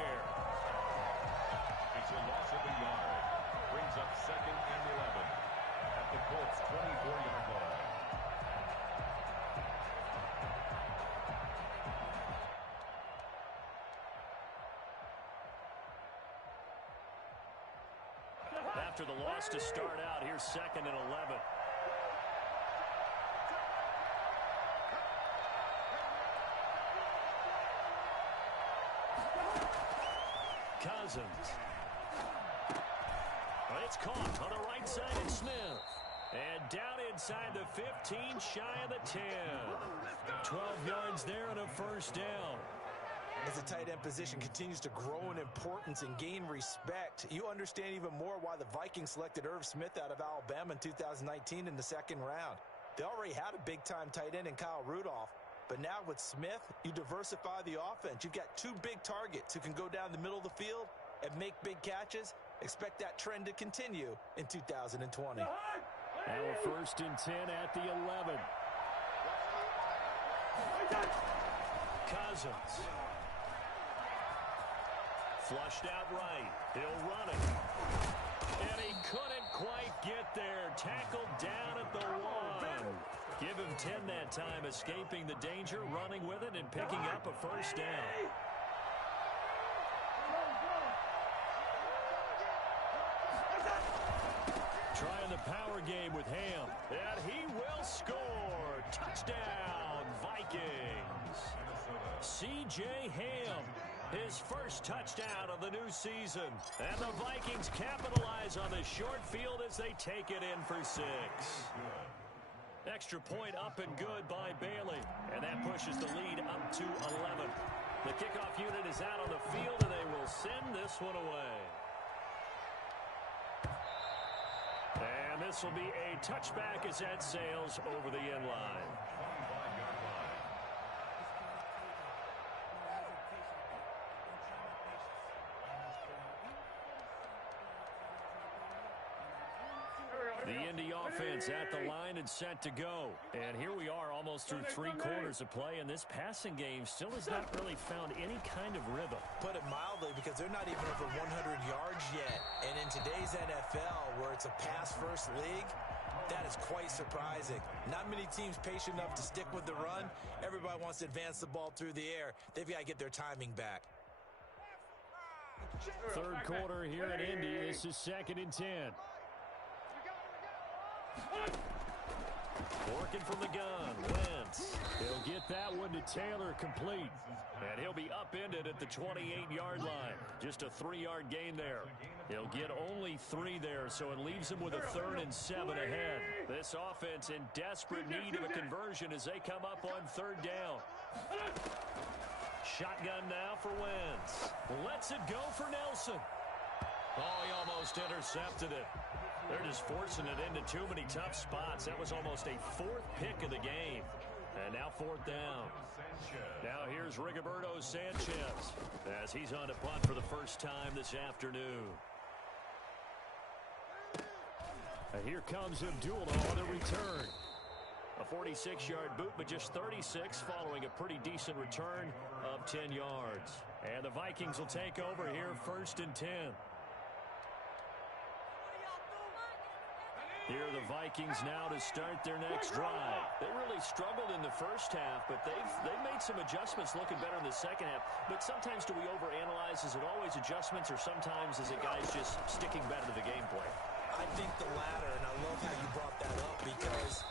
share. It's a loss of a yard. Brings up 2nd and 11 at the Colts' 24-yard line. After the loss to start out, here's 2nd and 11. Cousins. It's caught on the right side of Smith. And down inside the 15, shy of the 10. 12 yards there and a first down. As the tight end position continues to grow in importance and gain respect, you understand even more why the Vikings selected Irv Smith out of Alabama in 2019 in the 2nd round. They already had a big-time tight end in Kyle Rudolph, but now with Smith, you diversify the offense. You've got 2 big targets who can go down the middle of the field and make big catches. Expect that trend to continue in 2020. Now a 1st and 10 at the 11. Cousins. Flushed out right. He'll run it. And he couldn't quite get there. Tackled down at the 1. Give him 10 that time, escaping the danger, running with it, and picking up a first down. Trying the power game with Ham. And he will score. Touchdown, Vikings. C.J. Ham. His first touchdown of the new season. And the Vikings capitalize on the short field as they take it in for 6. Extra point up and good by Bailey. And that pushes the lead up to 11. The kickoff unit is out on the field, and they will send this one away. And this will be a touchback as that sails over the end line. The Indy offense at the line and set to go. And here we are almost through 3 quarters of play, and this passing game still has not really found any kind of rhythm. Put it mildly, because they're not even over 100 yards yet. And in today's NFL, where it's a pass-first league, that is quite surprising. Not many teams patient enough to stick with the run. Everybody wants to advance the ball through the air. They've got to get their timing back. 3rd quarter here at Indy. This is 2nd and 10. Working from the gun, Wentz. He'll get that one to Taylor complete. And he'll be upended at the 28-yard line. Just a 3-yard gain there. He'll get only 3 there, so it leaves him with a 3rd and 7 ahead. This offense in desperate need of a conversion as they come up on 3rd down. Shotgun now for Wentz. Lets it go for Nelson. Oh, he almost intercepted it. They're just forcing it into too many tough spots. That was almost a 4th pick of the game. And now 4th down. Now here's Rigoberto Sanchez as he's on to punt for the first time this afternoon. And here comes Abdullah on the return. A 46-yard boot, but just 36 following a pretty decent return of 10 yards. And the Vikings will take over here 1st and 10. Here are the Vikings now to start their next drive. They really struggled in the first half, but they've made some adjustments looking better in the second half. But sometimes do we overanalyze? Is it always adjustments, or sometimes is it guys just sticking better to the game plan? I think the latter, and I love how you brought that up, because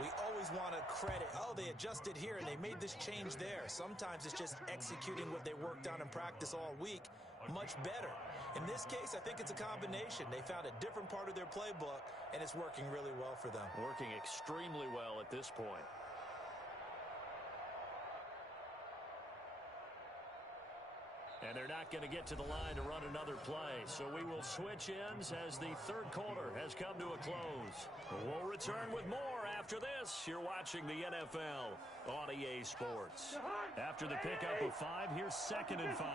we always want to credit, oh, they adjusted here and they made this change there. Sometimes it's just executing what they worked on in practice all week much better. In this case, I think it's a combination. They found a different part of their playbook, and it's working really well for them. Working extremely well at this point. And they're not going to get to the line to run another play. So we will switch ends as the 3rd quarter has come to a close. We'll return with more after this. You're watching the NFL on EA Sports. After the pickup of 5, here's 2nd and 5.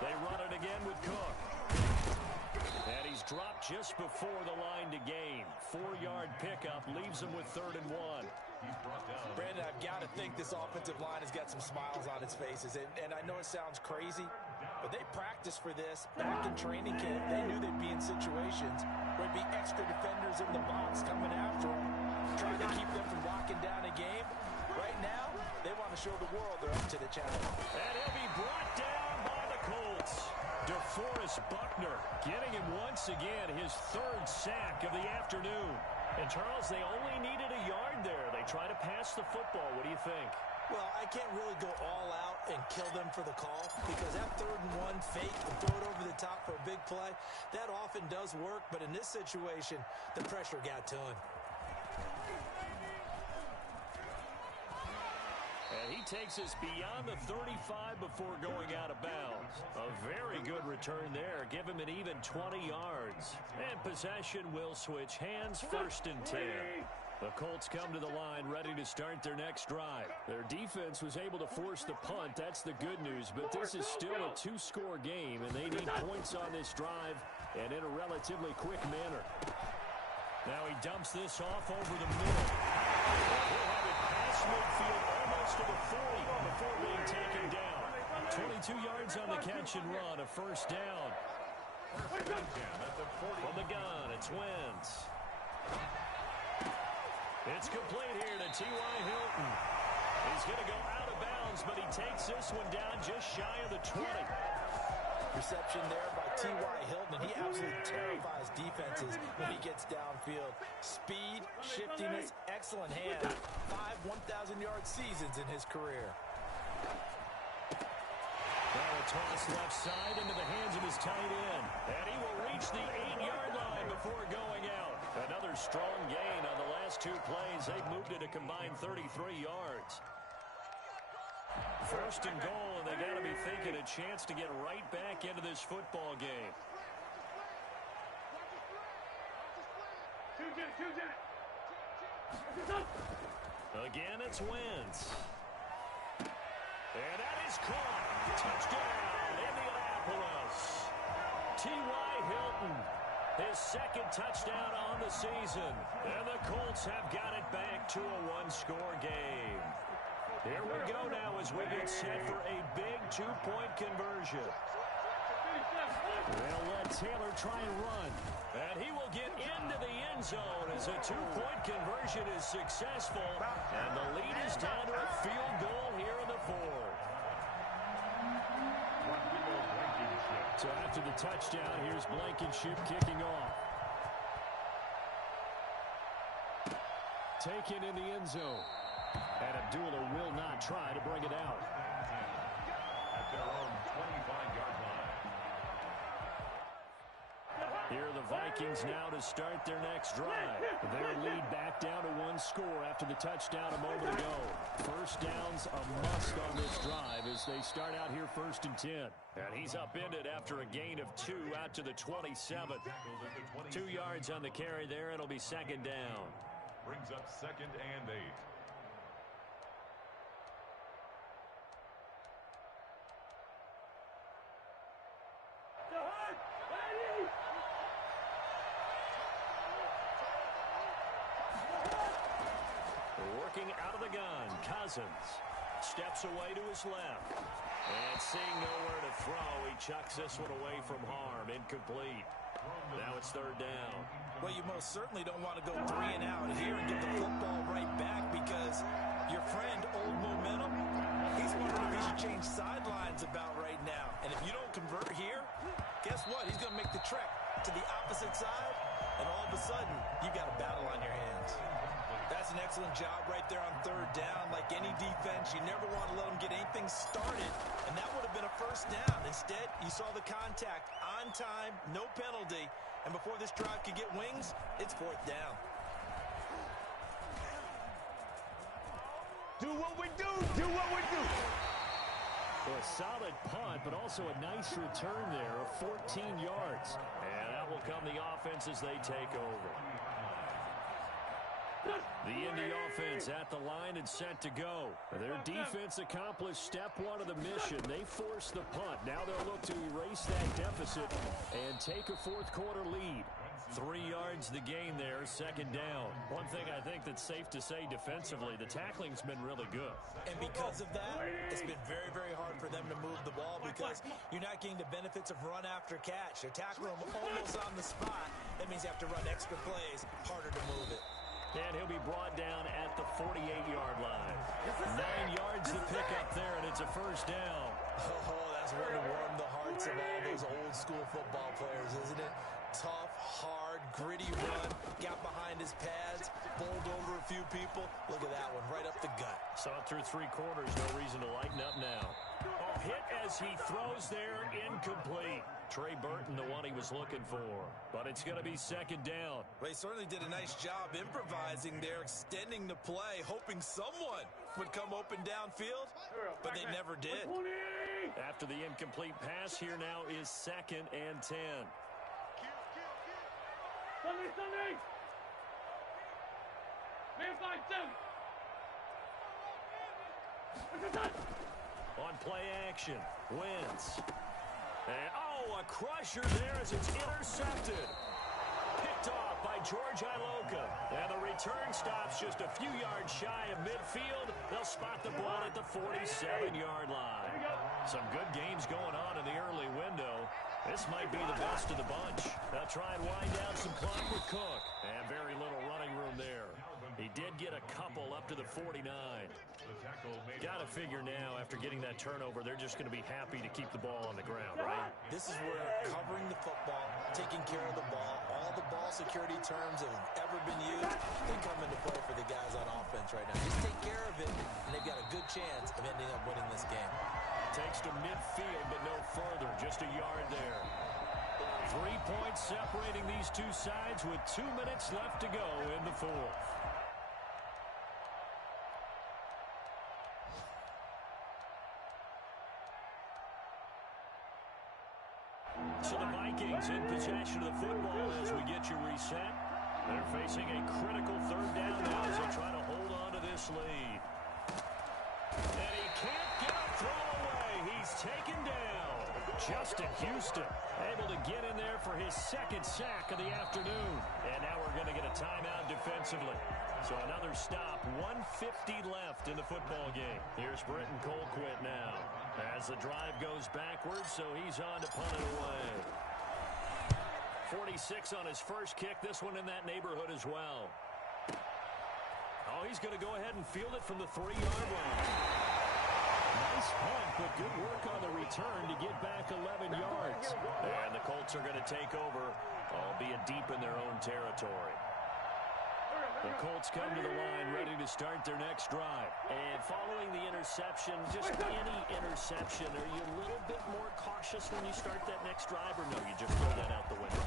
They run it again with Cook. And he's dropped just before the line to gain. 4-yard pickup leaves him with 3rd and 1. He's brought down. Brandon, I've got to think this offensive line has got some smiles on its faces. And I know it sounds crazy, but they practiced for this back in training camp. They knew they'd be in situations where there'd be extra defenders in the box coming after them, trying to keep them from locking down a game. Right now, they want to show the world they're up to the challenge. And he'll be brought down by the Colts. DeForest Buckner getting him once again his third sack of the afternoon. And, Charles, they only needed a yard there. They try to pass the football. What do you think? Well, I can't really go all out and kill them for the call because that 3rd and 1 fake and throw it over the top for a big play, that often does work. But in this situation, the pressure got to him. And he takes us beyond the 35 before going out of bounds. A very good return there. Give him an even 20 yards. And possession will switch hands, 1st and 10. The Colts come to the line ready to start their next drive. Their defense was able to force the punt. That's the good news. But this is still a 2-score game, and they need points on this drive and in a relatively quick manner. Now he dumps this off over the middle. He'll have it past midfield almost to the 40 before being taken down. 22 yards on the catch and run, a 1st down. From the gun, it's Wentz. It's complete here to T.Y. Hilton. He's going to go out of bounds, but he takes this one down just shy of the 20. Reception there by T.Y. Hilton, and he absolutely terrifies defenses when he gets downfield. Speed, shiftiness, excellent hand. 5 1,000-yard seasons in his career. Now a toss left side into the hands of his tight end. And he will reach the 8-yard line before going out. Another strong gain on the last 2 plays. They've moved it a combined 33 yards. 1st and goal, and they got to be thinking a chance to get right back into this football game. Again, it's Wentz. And that is caught. Touchdown, Indianapolis. T.Y. Hilton, his 2nd touchdown on the season. And the Colts have got it back to a 1-score game. Here we go now as we get set for a big 2-point conversion. They'll let Taylor try and run. And he will get into the end zone as a 2-point conversion is successful. And the lead is down to a field goal here in the 4th. So after the touchdown, here's Blankenship kicking off. Taken in the end zone. And Abdullah will not try to bring it out. At their own 25-yard line. Here are the Vikings now to start their next drive. Their lead back down to 1 score after the touchdown a moment ago. 1st downs a must on this drive as they start out here 1st and 10. And he's upended after a gain of 2 out to the 27. 2 yards on the carry there. It'll be 2nd down. Brings up 2nd and 8. Working out of the gun, Cousins steps away to his left. And seeing nowhere to throw, he chucks this one away from harm. Incomplete. Now it's 3rd down. Well, you most certainly don't want to go 3 and out here and get the football right back because your friend, Old Momentum, he's wondering if he should change sidelines about right now. And if you don't convert here, guess what? He's going to make the trek to the opposite side, and all of a sudden, you got a battle on your hands. That's an excellent job right there on 3rd down. Like any defense, you never want to let them get anything started, and that would have been a 1st down. Instead, you saw the contact on time, no penalty, and before this drive could get wings, it's 4th down. Do what we do. Do what we do. A solid punt, but also a nice return there of 14 yards. And that will come the offense as they take over. The Indy offense at the line and set to go. Their defense accomplished step 1 of the mission. They forced the punt. Now they'll look to erase that deficit and take a 4th quarter lead. 3 yards the gain there, second down. One thing I think that's safe to say defensively, the tackling's been really good. And because of that, it's been very, very hard for them to move the ball because you're not getting the benefits of run after catch. They're tackling them almost on the spot. That means you have to run extra plays, harder to move it. And he'll be brought down at the 48-yard line. 9 yards to pick up there, and it's a first down. Oh, that's one to warm the hearts of all those old-school football players, isn't it? Tough, hard, gritty run, got behind his pads, bowled over a few people. Look at that one, right up the gut. Saw it through 3 quarters, no reason to lighten up now. Oh, hit as he throws there, incomplete. Trey Burton, the one he was looking for. But it's going to be second down. Well, he certainly did a nice job improvising there, extending the play, hoping someone would come open downfield, but they never did. After the incomplete pass, here now is 2nd and 10. Sunday! Man, 5-2! On play action, Wentz. And, a crusher there as it's intercepted. Picked off by George Iloka. And the return stops just a few yards shy of midfield. They'll spot the ball at the 47-yard line. Some good games going on in the early window. This might be the best of the bunch. They'll try and wind down some clock with Cook. And very little running room there. He did get a couple up to the 49. Got to figure now, after getting that turnover, they're just going to be happy to keep the ball on the ground, right? This is where covering the football, taking care of the ball, all the ball security terms that have ever been used, they come into play for the guys on offense right now. Just take care of it, and they've got a good chance of ending up winning this game. Takes to midfield, but no further. Just a yard there. 3 points separating these two sides with 2 minutes left to go in the fourth. So the Vikings in possession of the football as we get you reset. They're facing a critical third down now as they try to hold on to this lead. And he can't get a throw away. He's taken down. Justin Houston able to get in there for his 2nd sack of the afternoon. And now we're going to get a timeout defensively. So another stop, 1:50 left in the football game. Here's Britton Colquitt now as the drive goes backwards, so he's on to punt it away. 46 on his first kick, this one in that neighborhood as well. Oh, he's going to go ahead and field it from the 3-yard line. Nice punt, but good work on the return to get back 11 yards. And the Colts are going to take over, albeit deep in their own territory. The Colts come to the line ready to start their next drive. And following the interception, just any interception, are you a little bit more cautious when you start that next drive, or no, you just throw that out the window?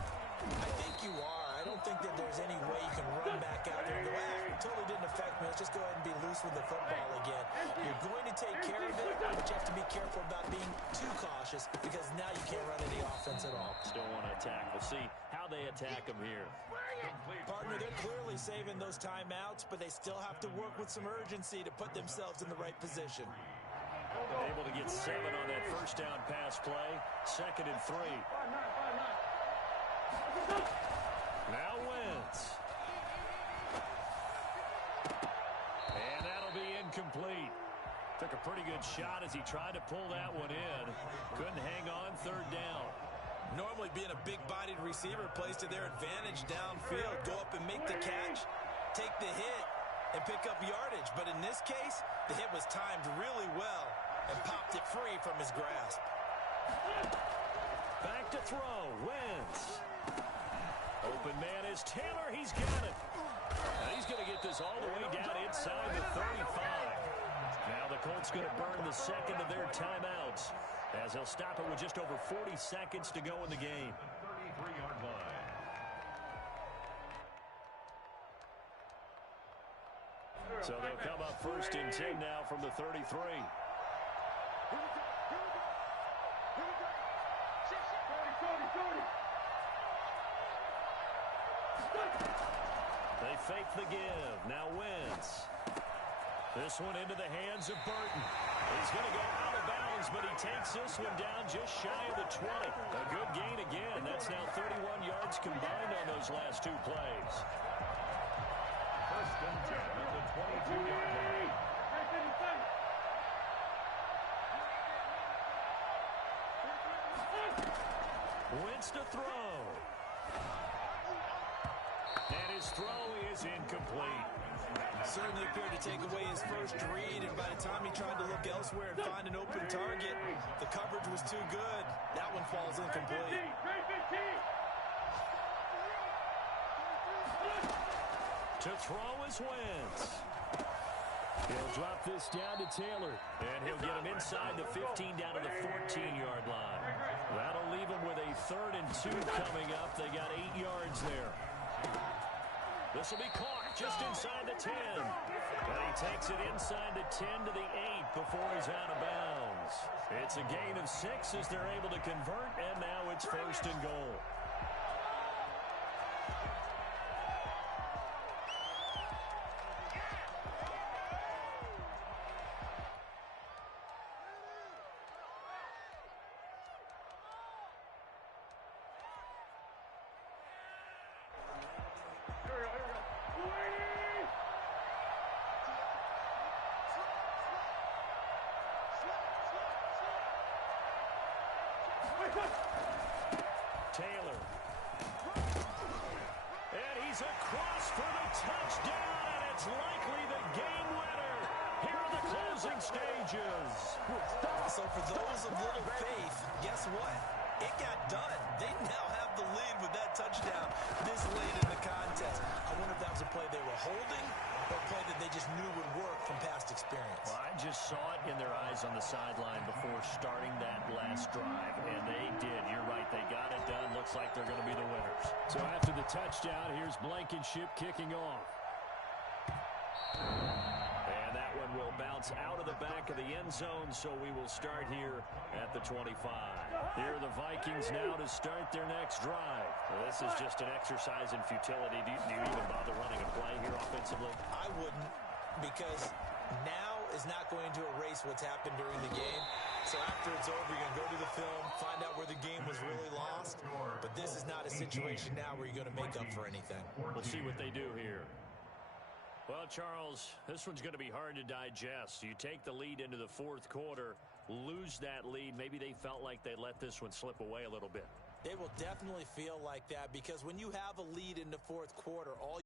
I think you are. I don't think that there's any way you can run back out there and go, it totally didn't affect me. Let's just go ahead and be loose with the football again. You're going to take care of it, but you have to be careful about being too cautious because now you can't run any offense at all. Still want to attack. We'll see how they attack them here. Partner, they're clearly saving those timeouts, but they still have to work with some urgency to put themselves in the right position. Able to get 7 on that first down pass play. 2nd and 3. Now Wentz. And that'll be incomplete. Took a pretty good shot as he tried to pull that one in. Couldn't hang on, 3rd down. Normally being a big-bodied receiver plays to their advantage downfield. Go up and make the catch, take the hit, and pick up yardage. But in this case, the hit was timed really well and popped it free from his grasp. Back to throw, Wentz. Open man is Taylor, he's got it. And he's going to get this all the way down inside the 35. Now the Colts going to burn the 2nd of their timeouts, as they'll stop it with just over 40 seconds to go in the game. 33-yard line. So they'll come up 1st and 10 now from the 33. They fake the give. Now Wentz. This one into the hands of Burton. He's going to go out of bounds, but he takes this one down just shy of the 20. A good gain again. That's now 31 yards combined on those last two plays. First and 10 at the 22-yard line. Wentz to throw. And his throw is incomplete. Certainly appeared to take away his first read, and by the time he tried to look elsewhere and find an open target, the coverage was too good. That one falls incomplete. To throw is Wentz. He'll drop this down to Taylor, and he'll get him inside the 15 down to the 14-yard line. That'll leave him with a 3rd and 2 coming up. They got 8 yards there. This will be caught just inside the 10. And he takes it inside the 10 to the 8 before he's out of bounds. It's a gain of 6 as they're able to convert, and now it's 1st and goal. Taylor. And he's across for the touchdown, and it's likely the game winner here in the closing stages. So for those of little faith, guess what? It got done. They now have the lead with that touchdown this late in the contest. I wonder if that was a play they were holding or a play that they just knew would work from past experience. Well, I just saw it in their eyes on the sideline before starting that last drive, and they did. You're right. They got it done. Looks like they're going to be the winners. So after the touchdown, here's Blankenship kicking off. And that one will bounce out of the back of the end zone, so we will start here at the 25. Here are the Vikings now to start their next drive. Well, this is just an exercise in futility. Do you even bother running a play here offensively? I wouldn't, because now is not going to erase what's happened during the game. So after it's over, you're going to go to the film, find out where the game was really lost. But this is not a situation now where you're going to make up for anything. We'll see what they do here. Well, Charles, this one's going to be hard to digest. You take the lead into the 4th quarter, lose that lead. Maybe they felt like they let this one slip away a little bit. They will definitely feel like that, because when you have a lead in the 4th quarter, all